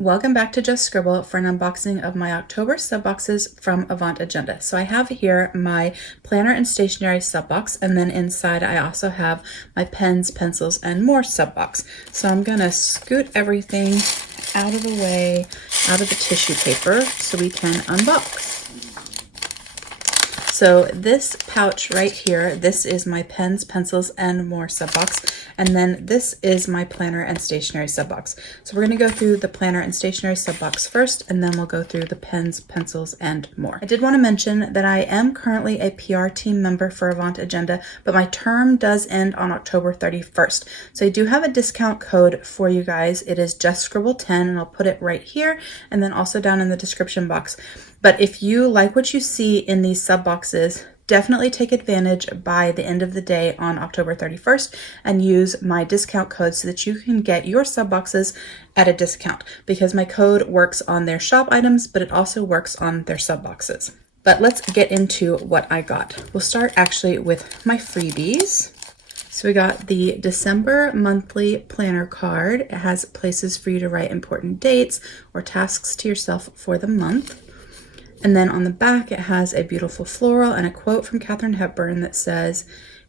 Welcome back to Just Scribble for an unboxing of my October sub boxes from Avant Agenda. So I have here my planner and stationery sub box, and then inside I also have my pens, pencils, and more sub box. So I'm gonna scoot everything out of the way, out of the tissue paper, so we can unbox. So this pouch right here, this is my pens, pencils, and more sub box. And then this is my planner and stationery sub box. So we're gonna go through the planner and stationery sub box first, and then we'll go through the pens, pencils, and more. I did wanna mention that I am currently a PR team member for Avant Agenda, but my term does end on October 31st. So I do have a discount code for you guys. It is justscribble.yt, and I'll put it right here, and then also down in the description box. But if you like what you see in these sub boxes, definitely take advantage by the end of the day on October 31st and use my discount code so that you can get your sub boxes at a discount, because my code works on their shop items, but it also works on their sub boxes. But let's get into what I got. We'll start actually with my freebies. So we got the December monthly planner card. It has places for you to write important dates or tasks to yourself for the month. And then on the back, it has a beautiful floral and a quote from Katharine Hepburn that says,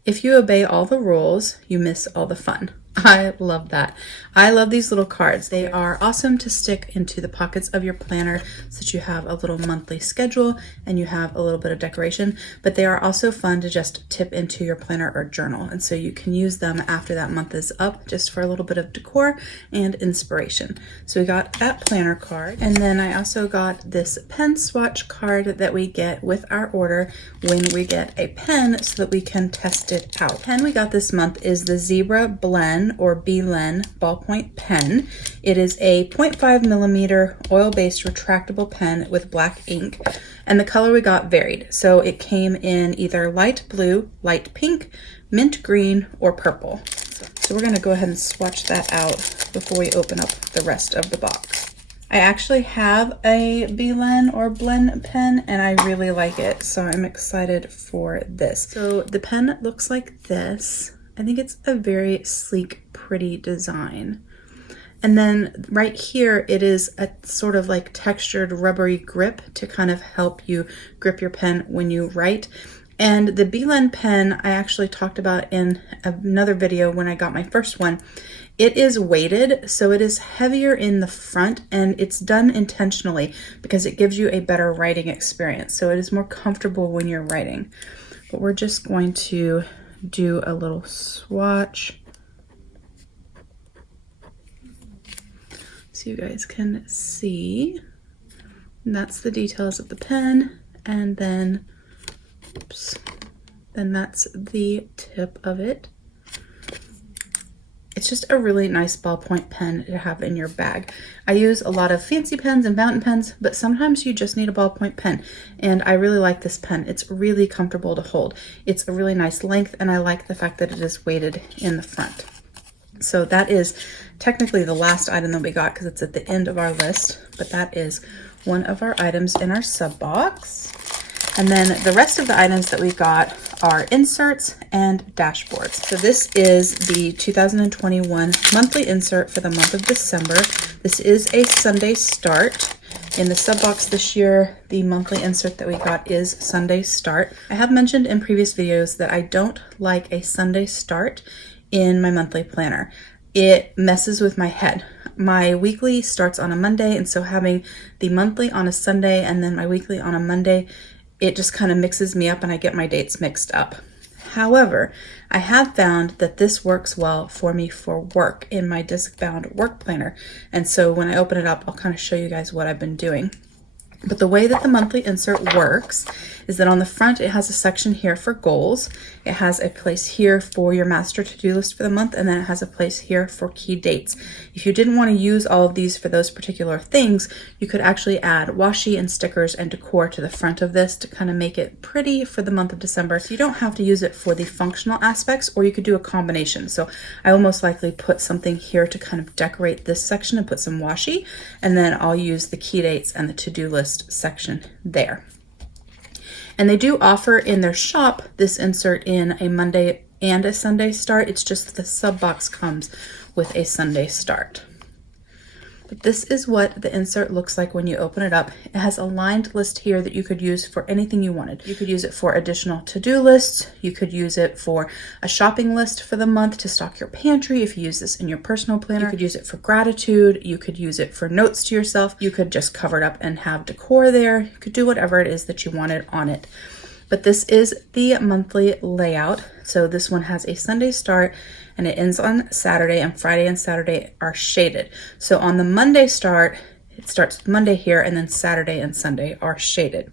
"If you obey all the rules, you miss all the fun." I love that. I love these little cards. They are awesome to stick into the pockets of your planner so that you have a little monthly schedule and you have a little bit of decoration, but they are also fun to just tip into your planner or journal. And so you can use them after that month is up just for a little bit of decor and inspiration. So we got that planner card. And then I also got this pen swatch card that we get with our order when we get a pen so that we can test it out. The pen we got this month is the Zebra Blend or Belen ballpoint pen. It is a 0.5 millimeter oil-based retractable pen with black ink, and the color we got varied. So it came in either light blue, light pink, mint green, or purple. So we're gonna go ahead and swatch that out before we open up the rest of the box. I actually have a Belen or Blend pen and I really like it, so I'm excited for this. So the pen looks like this. I think it's a very sleek, pretty design. And then right here, it is a sort of like textured rubbery grip to kind of help you grip your pen when you write. And the Belen pen, I actually talked about in another video when I got my first one. It is weighted, so it is heavier in the front, and it's done intentionally because it gives you a better writing experience. So it is more comfortable when you're writing. But we're just going to do a little swatch so you guys can see. And that's the details of the pen, and then oops, then that's the tip of it. It's just a really nice ballpoint pen to have in your bag. I use a lot of fancy pens and fountain pens, but sometimes you just need a ballpoint pen. And I really like this pen. It's really comfortable to hold. It's a really nice length, and I like the fact that it is weighted in the front. So that is technically the last item that we got because it's at the end of our list, but that is one of our items in our sub box. And then the rest of the items that we got are inserts and dashboards. So this is the 2021 monthly insert for the month of December. This is a Sunday start. In the sub box this year, the monthly insert that we got is Sunday start. I have mentioned in previous videos that I don't like a Sunday start in my monthly planner. It messes with my head. My weekly starts on a Monday, and so having the monthly on a Sunday and then my weekly on a Monday, it just kind of mixes me up and I get my dates mixed up. However, I have found that this works well for me for work in my disc-bound work planner. And so when I open it up, I'll kind of show you guys what I've been doing. But the way that the monthly insert works is that on the front, it has a section here for goals. It has a place here for your master to-do list for the month, and then it has a place here for key dates. If you didn't want to use all of these for those particular things, you could actually add washi and stickers and decor to the front of this to kind of make it pretty for the month of December. So you don't have to use it for the functional aspects, or you could do a combination. So I will most likely put something here to kind of decorate this section and put some washi, and then I'll use the key dates and the to-do list section there. And they do offer in their shop this insert in a Monday and a Sunday start. It's just the sub box comes with a Sunday start. But this is what the insert looks like when you open it up. It has a lined list here that you could use for anything you wanted. You could use it for additional to-do lists. You could use it for a shopping list for the month to stock your pantry if you use this in your personal planner. You could use it for gratitude. You could use it for notes to yourself. You could just cover it up and have decor there. You could do whatever it is that you wanted on it. But this is the monthly layout. So this one has a Sunday start and it ends on Saturday, and Friday and Saturday are shaded. So on the Monday start, it starts with Monday here, and then Saturday and Sunday are shaded.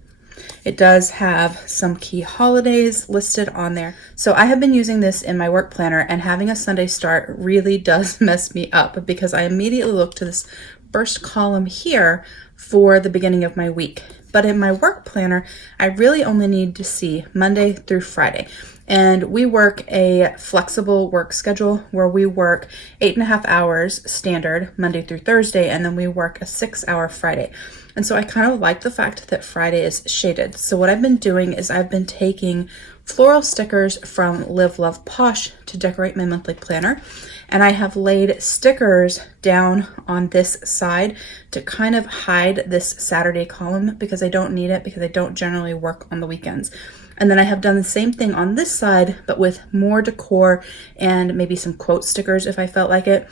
It does have some key holidays listed on there. So I have been using this in my work planner, and having a Sunday start really does mess me up because I immediately look to this first column here for the beginning of my week. But in my work planner, I really only need to see Monday through Friday. And we work a flexible work schedule where we work 8.5 hours standard Monday through Thursday, and then we work a 6-hour Friday. And so I kind of like the fact that Friday is shaded. So what I've been doing is I've been taking floral stickers from Live Love Posh to decorate my monthly planner. And I have laid stickers down on this side to kind of hide this Saturday column because I don't need it, because I don't generally work on the weekends. And then I have done the same thing on this side, but with more decor and maybe some quote stickers if I felt like it.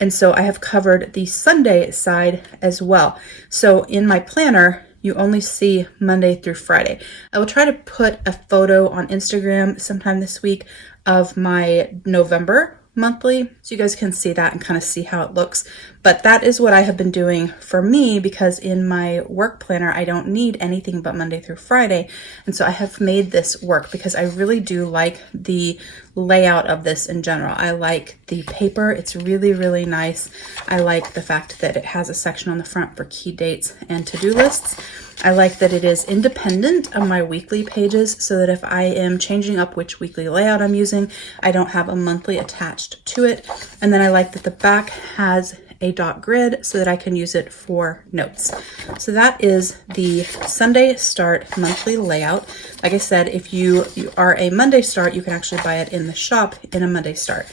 And so I have covered the Sunday side as well. So in my planner, you only see Monday through Friday. I will try to put a photo on Instagram sometime this week of my November monthly, so you guys can see that and kind of see how it looks. But that is what I have been doing for me, because in my work planner I don't need anything but Monday through Friday, and so I have made this work because I really do like the layout of this in general. I like the paper, it's really nice. I like the fact that it has a section on the front for key dates and to-do lists. I like that it is independent of my weekly pages, so that if I am changing up which weekly layout I'm using, I don't have a monthly attached to it. And then I like that the back has a dot grid so that I can use it for notes. So that is the Sunday start monthly layout. Like I said, if you are a Monday start, you can actually buy it in the shop in a Monday start.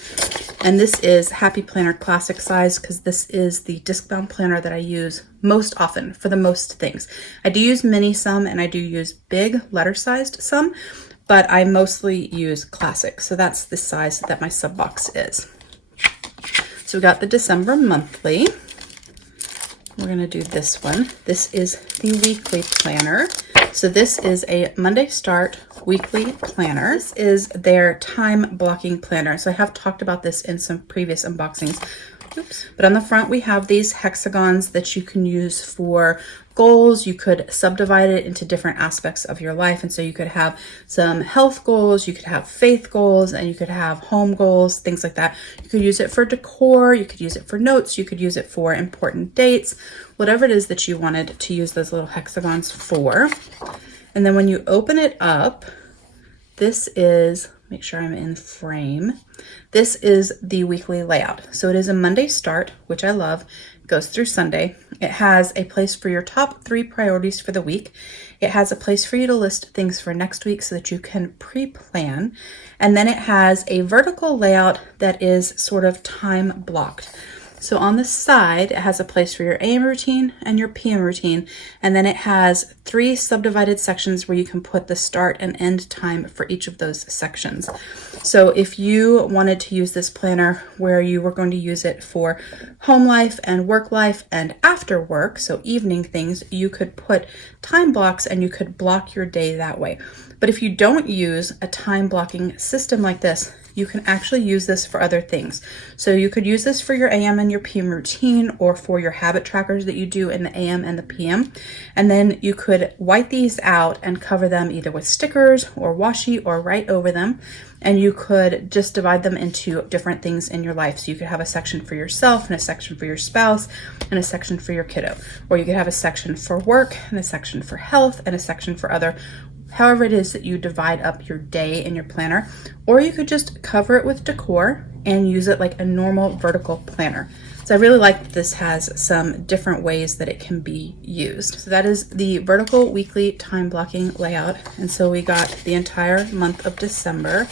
And this is Happy Planner Classic size because this is the discbound planner that I use most often for the most things. I do use mini some and I do use big letter sized some, but I mostly use classic. So that's the size that my sub box is. So we got the December monthly. We're gonna do this one. This is the weekly planner. So this is a Monday start weekly planner. This is their time blocking planner. So I have talked about this in some previous unboxings. Oops. But on the front, we have these hexagons that you can use for goals. You could subdivide it into different aspects of your life. And so you could have some health goals, you could have faith goals, and you could have home goals, things like that. You could use it for decor, you could use it for notes, you could use it for important dates, whatever it is that you wanted to use those little hexagons for. And then when you open it up, this is, make sure I'm in frame. This is the weekly layout. So it is a Monday start, which I love. It goes through Sunday. It has a place for your top 3 priorities for the week. It has a place for you to list things for next week so that you can pre-plan. And then it has a vertical layout that is sort of time blocked. So on the side, it has a place for your AM routine and your PM routine. And then it has 3 subdivided sections where you can put the start and end time for each of those sections. So if you wanted to use this planner where you were going to use it for home life and work life and after work, so evening things, you could put time blocks and you could block your day that way. But if you don't use a time blocking system like this, you can actually use this for other things. So you could use this for your AM and your PM routine, or for your habit trackers that you do in the AM and the PM. And then you could white these out and cover them either with stickers or washi or write over them. And you could just divide them into different things in your life. So you could have a section for yourself and a section for your spouse and a section for your kiddo. Or you could have a section for work and a section for health and a section for other, however it is that you divide up your day in your planner. Or you could just cover it with decor and use it like a normal vertical planner. So I really like that this has some different ways that it can be used. So that is the vertical weekly time blocking layout. And so we got the entire month of December.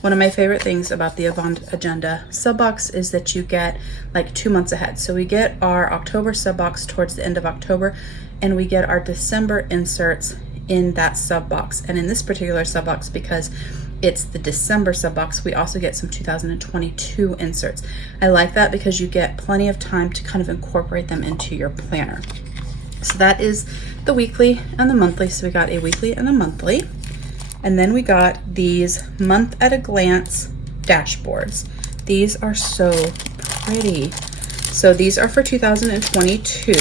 One of my favorite things about the Avant Agenda sub box is that you get like 2 months ahead. So we get our October sub box towards the end of October, and we get our December inserts in that sub box. And in this particular sub box, because it's the December sub box, we also get some 2022 inserts. I like that because you get plenty of time to kind of incorporate them into your planner. So that is the weekly and the monthly. So we got a weekly and a monthly. And then we got these month at a glance dashboards. These are so pretty. So these are for 2022.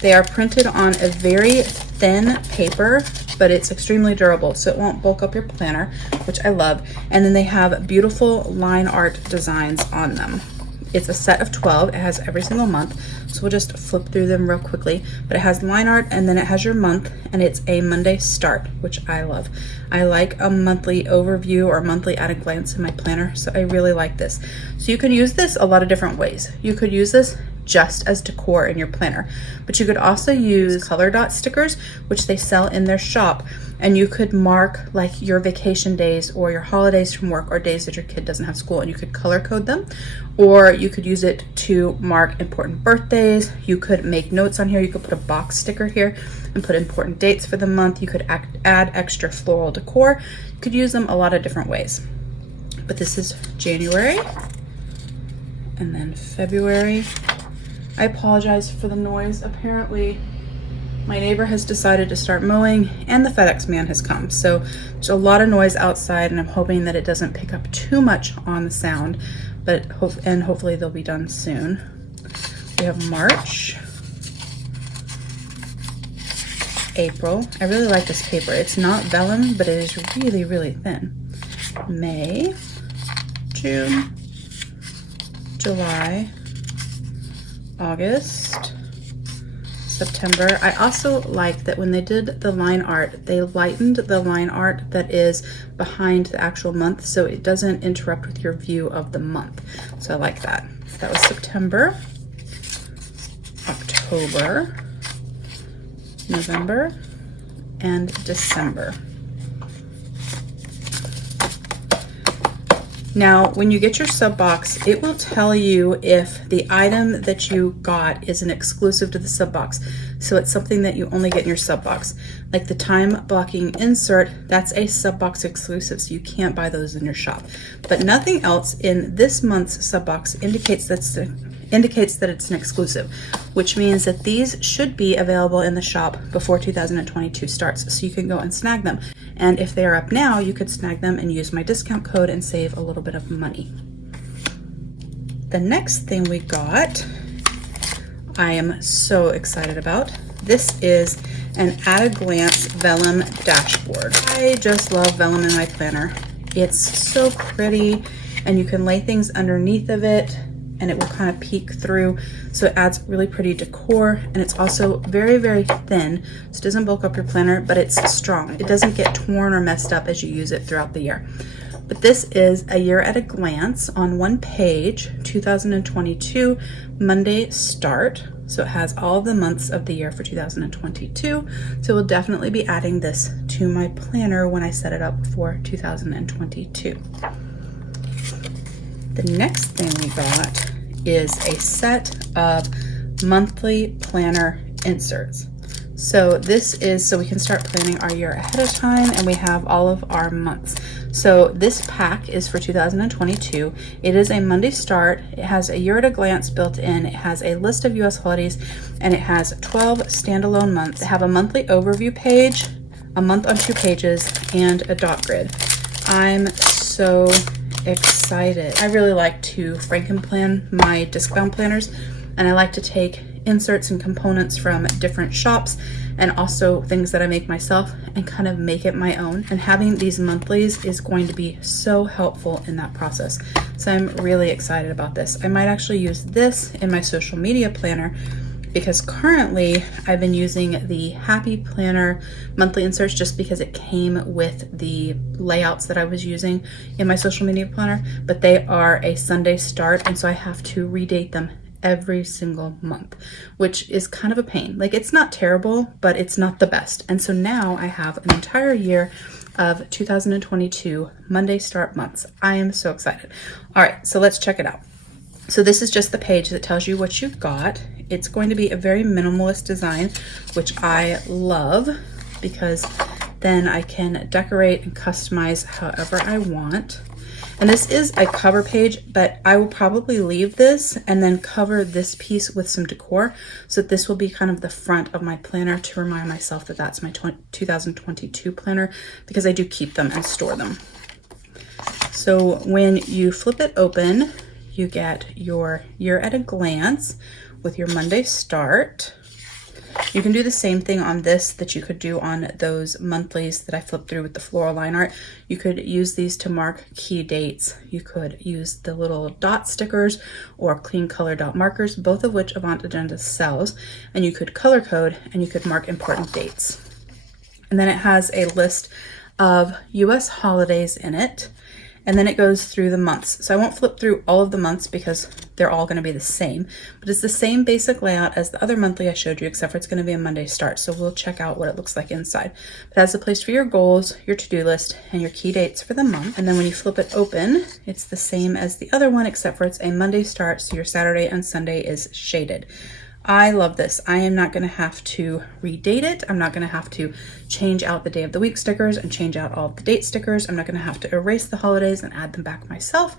They are printed on a very thin paper, but it's extremely durable, so it won't bulk up your planner, which I love. And then they have beautiful line art designs on them. It's a set of 12. It has every single month. So we'll just flip through them real quickly. But it has line art, and then it has your month, and it's a Monday start, which I love. I like a monthly overview or monthly at a glance in my planner, so I really like this. So you can use this a lot of different ways. You could use this just as decor in your planner, but you could also use color dot stickers, which they sell in their shop, and you could mark like your vacation days or your holidays from work or days that your kid doesn't have school, and you could color code them, or you could use it to mark important birthdays. You could make notes on here. You could put a box sticker here and put important dates for the month. You could add extra floral decor. You could use them a lot of different ways. But this is January, and then February. I apologize for the noise. Apparently, my neighbor has decided to start mowing and the FedEx man has come. So there's a lot of noise outside, and I'm hoping that it doesn't pick up too much on the sound, but hopefully they'll be done soon. We have March, April. I really like this paper. It's not vellum, but it is really, really thin. May, June, July, August, September. I also like that when they did the line art, they lightened the line art that is behind the actual month, so it doesn't interrupt with your view of the month. So I like that. That was September, October, November, and December. Now, when you get your sub box, it will tell you if the item that you got is an exclusive to the sub box. So it's something that you only get in your sub box. Like the time blocking insert, that's a sub box exclusive, so you can't buy those in your shop. But nothing else in this month's sub box indicates that it's an exclusive, which means that these should be available in the shop before 2022 starts, so you can go and snag them. And if they are up now, you could snag them and use my discount code and save a little bit of money. The next thing we got, I am so excited about. This is an at-a-glance vellum dashboard. I just love vellum in my planner. It's so pretty, and you can lay things underneath of it, and it will kind of peek through, so it adds really pretty decor. And it's also very, very thin, so it doesn't bulk up your planner, but it's strong. It doesn't get torn or messed up as you use it throughout the year. But this is a year at a glance on one page, 2022 Monday start. So it has all of the months of the year for 2022. So we'll definitely be adding this to my planner when I set it up for 2022. The next thing we got is a set of monthly planner inserts. So this is so we can start planning our year ahead of time, and we have all of our months. So this pack is for 2022. It is a Monday start. It has a year at a glance built in. It has a list of US holidays, and it has 12 standalone months. They have a monthly overview page, a month on 2 pages, and a dot grid. I'm so excited. I really like to Frankenplan my discbound planners, and I like to take inserts and components from different shops and also things that I make myself and kind of make it my own. And having these monthlies is going to be so helpful in that process. So I'm really excited about this. I might actually use this in my social media planner, because currently I've been using the Happy Planner monthly inserts just because it came with the layouts that I was using in my social media planner, but they are a Sunday start, and so I have to redate them every single month, which is kind of a pain. Like, it's not terrible, but it's not the best. And so now I have an entire year of 2022 Monday start months. I am so excited. All right, so let's check it out. So this is just the page that tells you what you've got. It's going to be a very minimalist design, which I love because then I can decorate and customize however I want. And this is a cover page, but I will probably leave this and then cover this piece with some decor. So this will be kind of the front of my planner to remind myself that that's my 2022 planner, because I do keep them and store them. So when you flip it open, you get your year at a glance with your Monday start. You can do the same thing on this that you could do on those monthlies that I flipped through with the floral line art. You could use these to mark key dates. You could use the little dot stickers or clean color dot markers, both of which Avant Agenda sells. And you could color code and you could mark important dates. And then it has a list of US holidays in it. And then it goes through the months. So I won't flip through all of the months because they're all going to be the same, but it's the same basic layout as the other monthly I showed you, except for it's going to be a Monday start. So we'll check out what it looks like inside. It has a place for your goals, your to-do list, and your key dates for the month. And then when you flip it open, it's the same as the other one, except for it's a Monday start. So your Saturday and Sunday is shaded. I love this. I am not going to have to redate it. I'm not going to have to change out the day of the week stickers and change out all of the date stickers. I'm not going to have to erase the holidays and add them back myself.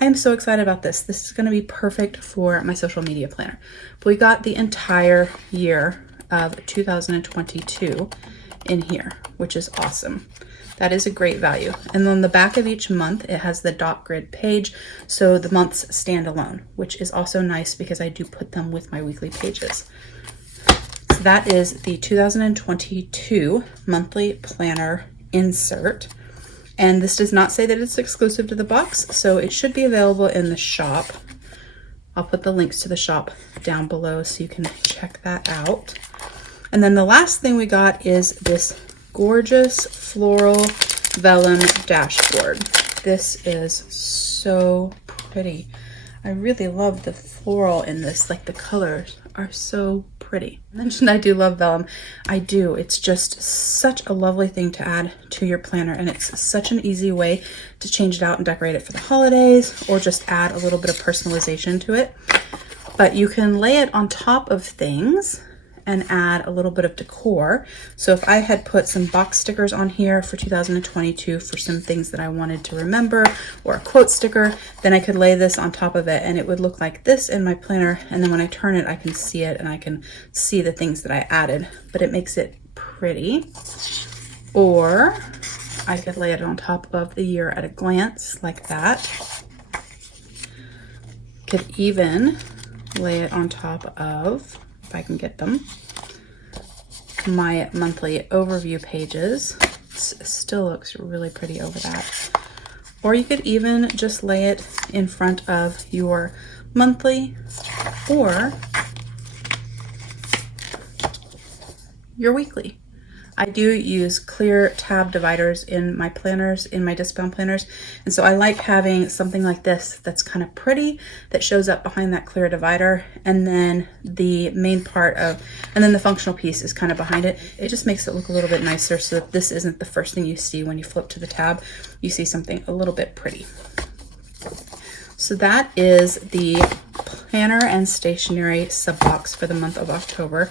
I am so excited about this. This is going to be perfect for my social media planner. But we got the entire year of 2022 in here, which is awesome. That is a great value. And on the back of each month, it has the dot grid page, so the months stand alone, which is also nice because I do put them with my weekly pages. So that is the 2022 monthly planner insert. And this does not say that it's exclusive to the box, so it should be available in the shop. I'll put the links to the shop down below so you can check that out. And then the last thing we got is this gorgeous floral vellum dashboard. This is so pretty. I really love the floral in this. Like, the colors are so pretty. I mentioned I do love vellum. I do. It's just such a lovely thing to add to your planner, and it's such an easy way to change it out and decorate it for the holidays, or just add a little bit of personalization to it. But you can lay it on top of things and add a little bit of decor. So if I had put some box stickers on here for 2022 for some things that I wanted to remember, or a quote sticker, then I could lay this on top of it and it would look like this in my planner. And then when I turn it, I can see it and I can see the things that I added, but it makes it pretty. Or I could lay it on top of the year at a glance like that. Could even lay it on top of, if I can get them, my monthly overview pages. It still looks really pretty over that. Or you could even just lay it in front of your monthly or your weekly. I do use clear tab dividers in my planners, in my discbound planners. And so I like having something like this that's kind of pretty, that shows up behind that clear divider. And then the main part of, and then the functional piece is kind of behind it. It just makes it look a little bit nicer so that this isn't the first thing you see when you flip to the tab. You see something a little bit pretty. So that is the planner and stationery sub box for the month of October.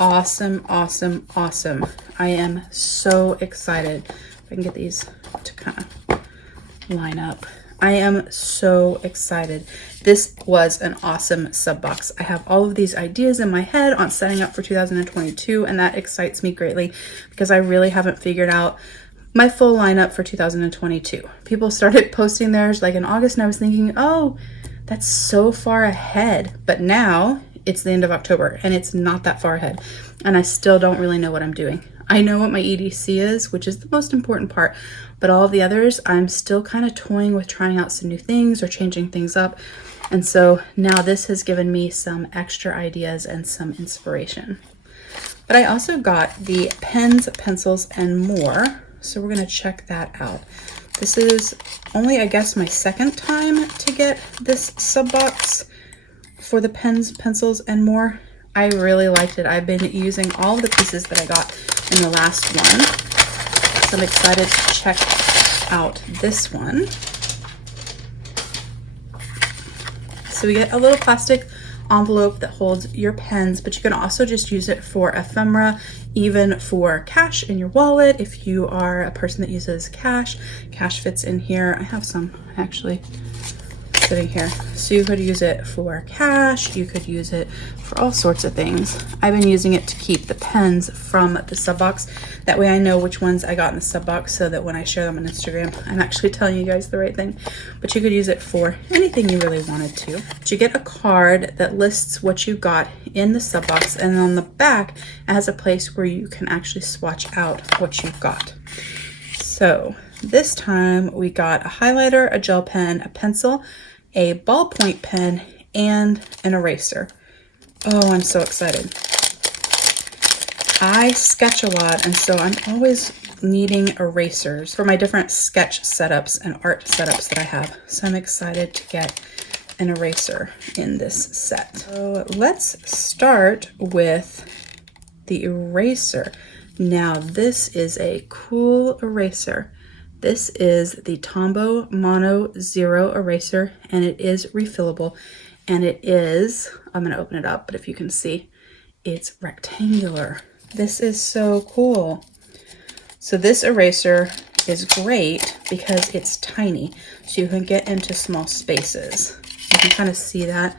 Awesome, awesome, awesome. I am so excited. If I can get these to kind of line up. I am so excited. This was an awesome sub box. I have all of these ideas in my head on setting up for 2022, and that excites me greatly because I really haven't figured out my full lineup for 2022. People started posting theirs like in August, and I was thinking, oh, that's so far ahead. But now it's the end of October and it's not that far ahead, and I still don't really know what I'm doing. I know what my EDC is, which is the most important part, but all of the others, I'm still kind of toying with trying out some new things or changing things up. And so now this has given me some extra ideas and some inspiration. But I also got the pens, pencils, and more. So we're going to check that out. This is only, I guess, my second time to get this sub box for the pens, pencils, and more. I really liked it. I've been using all of the pieces that I got in the last one. So I'm excited to check out this one. So we get a little plastic envelope that holds your pens, but you can also just use it for ephemera, even for cash in your wallet. If you are a person that uses cash fits in here. I have some actually sitting here. So you could use it for cash, you could use it for all sorts of things. I've been using it to keep the pens from the sub box. That way I know which ones I got in the sub box, so that when I share them on Instagram, I'm actually telling you guys the right thing. But you could use it for anything you really wanted to. But you get a card that lists what you got in the sub box, and on the back it has a place where you can actually swatch out what you got. So this time we got a highlighter, a gel pen, a pencil, a ballpoint pen, and an eraser. Oh, I'm so excited. I sketch a lot, and so I'm always needing erasers for my different sketch setups and art setups that I have. So I'm excited to get an eraser in this set. So let's start with the eraser. Now this is a cool eraser. This is the Tombow Mono Zero eraser, and it is refillable, and it is, I'm going to open it up, but if you can see, it's rectangular. This is so cool. So this eraser is great because it's tiny, so you can get into small spaces. You can kind of see that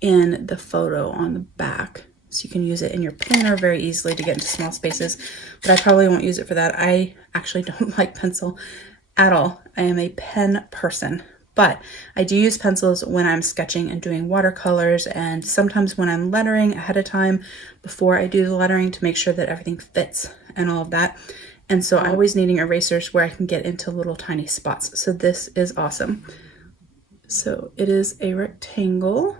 in the photo on the back. So you can use it in your planner very easily to get into small spaces, but I probably won't use it for that. I actually don't like pencil at all. I am a pen person, but I do use pencils when I'm sketching and doing watercolors, and sometimes when I'm lettering ahead of time before I do the lettering to make sure that everything fits and all of that. And so I'm always needing erasers where I can get into little tiny spots. So this is awesome. So it is a rectangle,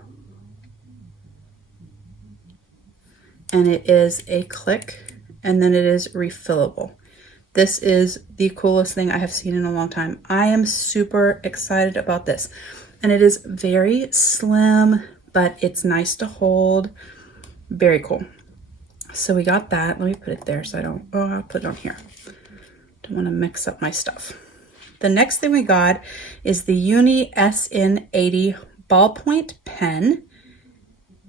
and it is a click, and then it is refillable. This is the coolest thing I have seen in a long time. I am super excited about this, and it is very slim, but it's nice to hold. Very cool. So we got that. Let me put it there so I don't, oh, I'll put it on here. Don't want to mix up my stuff. The next thing we got is the Uni SN80 ballpoint pen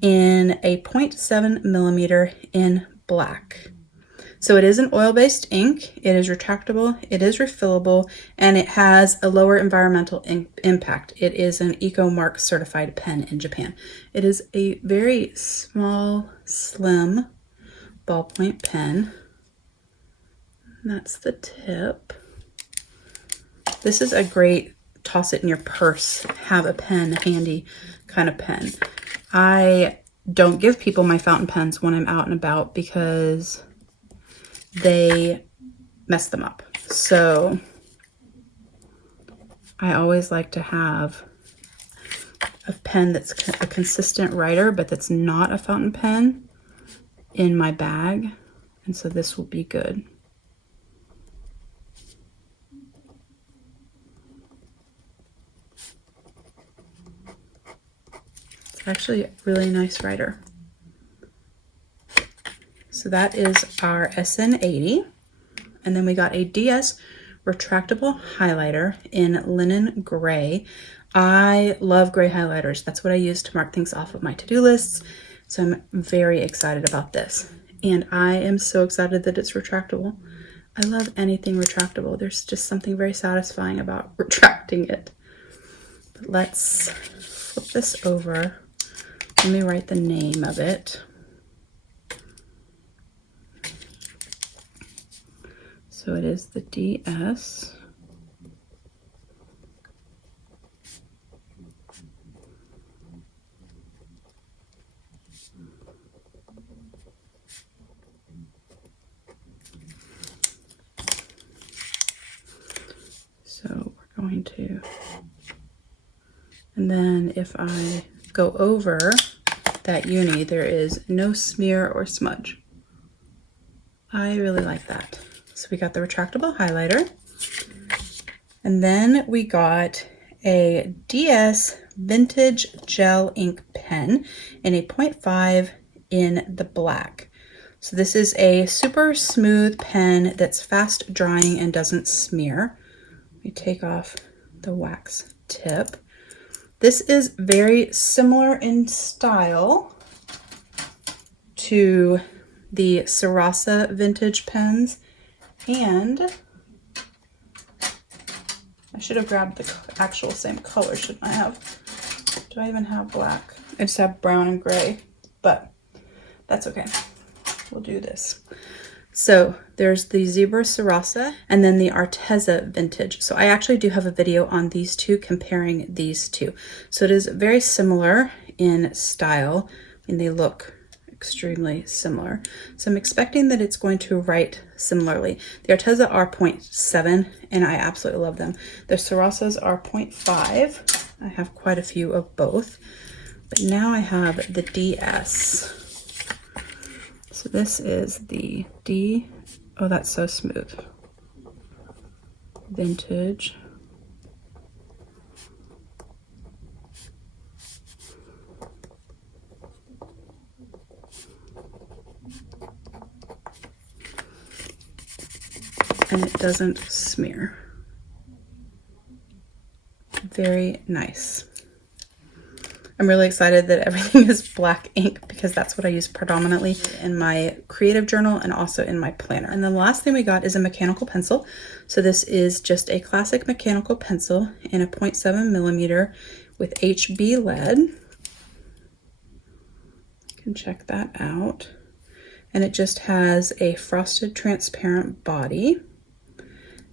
in a 0.7 millimeter in black. So it is an oil-based ink, it is retractable, it is refillable, and it has a lower environmental impact. It is an Eco-Mark certified pen in Japan. It is a very small, slim ballpoint pen. That's the tip. This is a great toss it in your purse, have a pen handy kind of pen. I don't give people my fountain pens when I'm out and about because they mess them up. So I always like to have a pen that's a consistent writer, but that's not a fountain pen in my bag. And so this will be good. It's actually a really nice writer. So that is our SN80. And then we got a DS retractable highlighter in linen gray. I love gray highlighters. That's what I use to mark things off of my to-do lists. So I'm very excited about this. And I am so excited that it's retractable. I love anything retractable. There's just something very satisfying about retracting it. But let's flip this over. Let me write the name of it. So it is the DS. So we're going to, and then if I go over that uni, there is no smear or smudge. I really like that. So we got the retractable highlighter, and then we got a DS vintage gel ink pen in a 0.5 in the black. So this is a super smooth pen that's fast drying and doesn't smear. We take off the wax tip. This is very similar in style to the Sarasa vintage pens, and I should have grabbed the actual same color, shouldn't I have? Do I even have black? I just have brown and gray, but that's okay. We'll do this. So there's the Zebra Sarasa and then the Arteza vintage. So I actually do have a video on these two, comparing these two. So it is very similar in style, and they look extremely similar. So I'm expecting that it's going to write similarly. The Arteza are 0.7 and I absolutely love them. The Sarasas are 0.5. I have quite a few of both. But now I have the DS. So this is the D. Oh, that's so smooth. Vintage. And it doesn't smear. Very nice. I'm really excited that everything is black ink because that's what I use predominantly in my creative journal and also in my planner. And then the last thing we got is a mechanical pencil. So this is just a classic mechanical pencil in a 0.7 millimeter with HB lead. You can check that out. And it just has a frosted transparent body.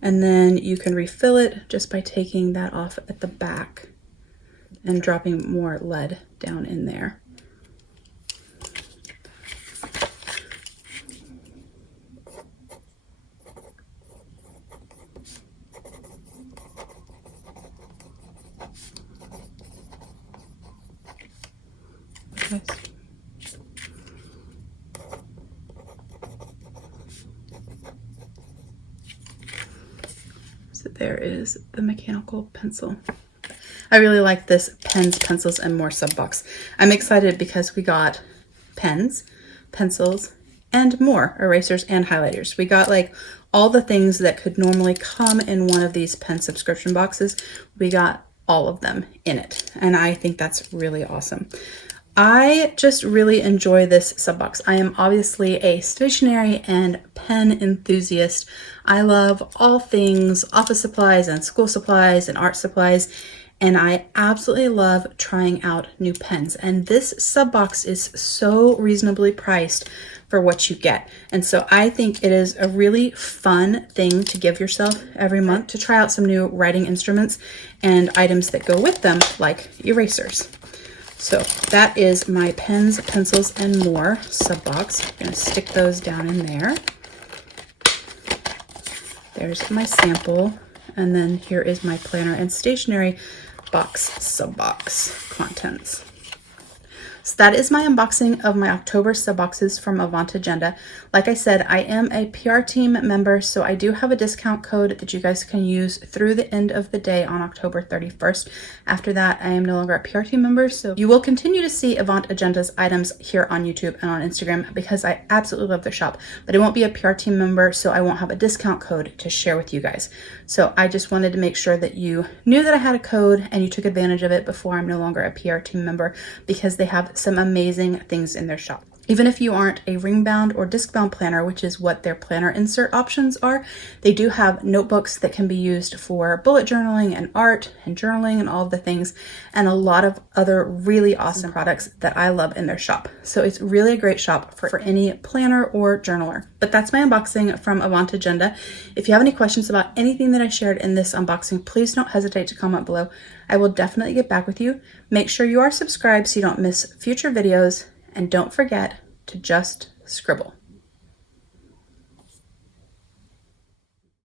And then you can refill it just by taking that off at the back and dropping more lead down in there. Nice. So there is the mechanical pencil. I really like this pens, pencils, and more sub box. I'm excited because we got pens, pencils, and more erasers and highlighters. We got like all the things that could normally come in one of these pen subscription boxes. We got all of them in it, and I think that's really awesome. I just really enjoy this sub box. I am obviously a stationery and pen enthusiast. I love all things office supplies and school supplies and art supplies. And I absolutely love trying out new pens. And this sub box is so reasonably priced for what you get. And so I think it is a really fun thing to give yourself every month to try out some new writing instruments and items that go with them, like erasers. So that is my pens, pencils, and more sub box. I'm gonna stick those down in there. There's my sample. And then here is my planner and stationery box, sub box contents. So that is my unboxing of my October sub boxes from Avant Agenda. Like I said, I am a PR team member, so I do have a discount code that you guys can use through the end of the day on October 31st. After that, I am no longer a PR team member, so you will continue to see Avant Agenda's items here on YouTube and on Instagram because I absolutely love their shop, but I won't be a PR team member, so I won't have a discount code to share with you guys. So I just wanted to make sure that you knew that I had a code and you took advantage of it before I'm no longer a PR team member, because they have some amazing things in their shop. Even if you aren't a ring bound or disc bound planner, which is what their planner insert options are, they do have notebooks that can be used for bullet journaling and art and journaling and all of the things, and a lot of other really awesome products that I love in their shop. So it's really a great shop for any planner or journaler. But that's my unboxing from Avant Agenda. If you have any questions about anything that I shared in this unboxing, please don't hesitate to comment below. I will definitely get back with you. Make sure you are subscribed so you don't miss future videos. And don't forget to just scribble.